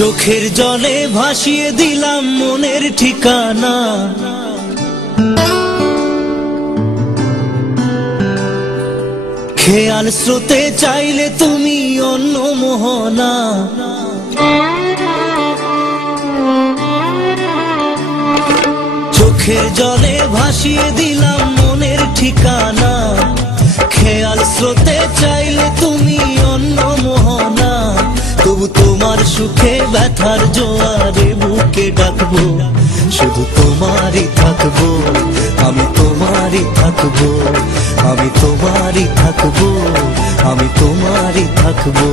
চোখের জলে ভাসিয়ে দিলাম মনের ঠিকানা। খেয়াল স্রোতে চাইলে তুমি অন্য মোহনা। চোখের জলে ভাসিয়ে দিলাম মনের ঠিকানা। খেয়াল স্রোতে চাইলে তুমি অন্য মোহনা। তবু তোমার সুখে ব্যথার জোয়ারে বুকে ডাকবো, শুধু তোমারই থাকবো, আমি তোমারই থাকবো, আমি তোমারই থাকবো, আমি তোমারই থাকবো।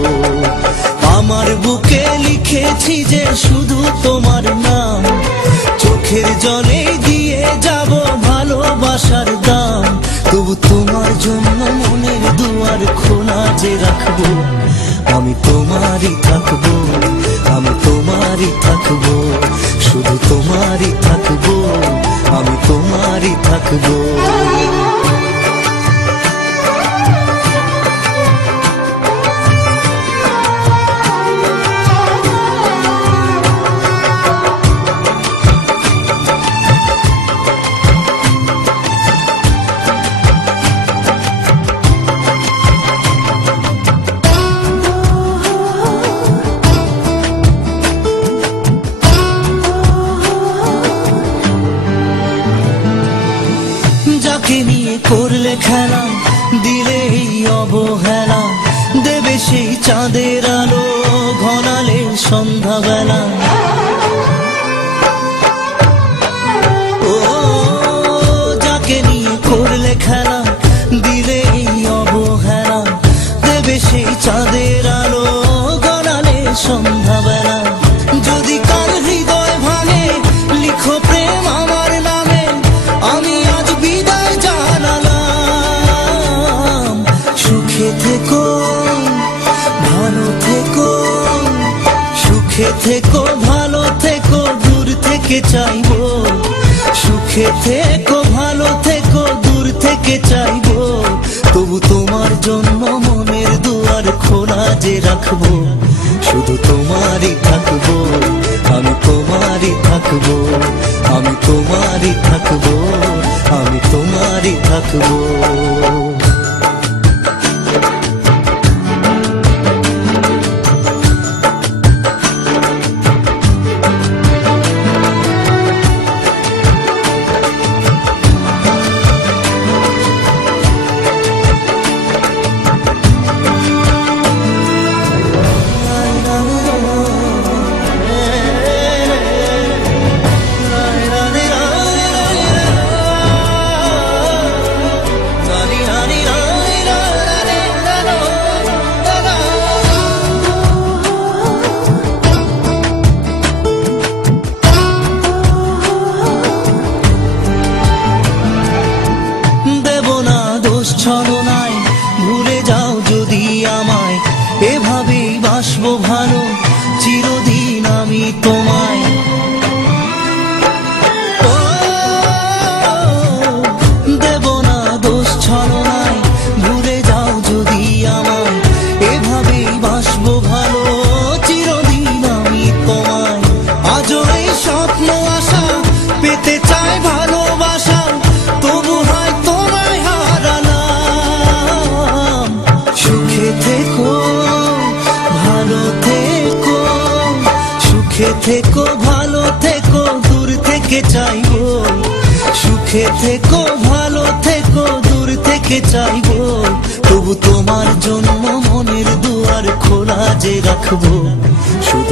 আমার বুকে লিখেছি যে শুধু তোমার নাম, চোখের জলে দিয়ে যাব ভালোবাসার দাম। তবু তোমার জন্য মনের দুয়ার খোলা যে রাখবো, আমি তোমারই থাকবো, আমি তোমারই থাকবো, শুধু তোমারই থাকবো, আমি তোমারই থাকবো। যাকে নিয়ে করলে খেলা, দিলে এই অবহেলা, দেবে সেই চাঁদের আলো ঘনালে সন্ধ্যাবেলা। ও যাকে নিয়ে করলে খেলা, দিলে এই অবহেলা, দেবে সেই চাঁদের আলো ঘনালে সন্ধ্যাবেলা। যদি কাল হৃদয় ভাঙে লিখো প্রেম আমার নামে, আমি আজ বিদায় জানালাম। সুখে থেকো ভালো থেকো, সুখে থেকো ভালো থেকো, দূর থেকে চাইবো। সুখে থেকো ভালো থেকো, দূর থেকে চাইবো। তবু তোমার জন্য মনের দুয়ার খোলা যে রাখবো, শুধু তোমারই থাকবো, আমি তোমারই থাকবো, আমি তোমারই থাকবো, আমি তোমারই থাকবো। ছলনায় ভুলে যাও যদি আমায়, এভাবেই বাসবো ভালো চিরদিন আমি তোমায়। দেব না দোষ ছলনায়, ভুলে যাও যদি আমায়, এভাবেই বাসবো ভালো চিরদিন আমি তোমায়। আজও এই স্বপ্ন আশা পেতে চাই ভালোবাসা, তবু হয় তোমায় হারালাম। সুখে থেকো ভালো থেকো, সুখে থেকো ভালো থেকো, দূর থেকে চাইবো। সুখে থেকো ভালো থেকো, দূর থেকে চাইবো। তবু তোমার জন্য মনের দুয়ার খোলা যে রাখবো, শুধু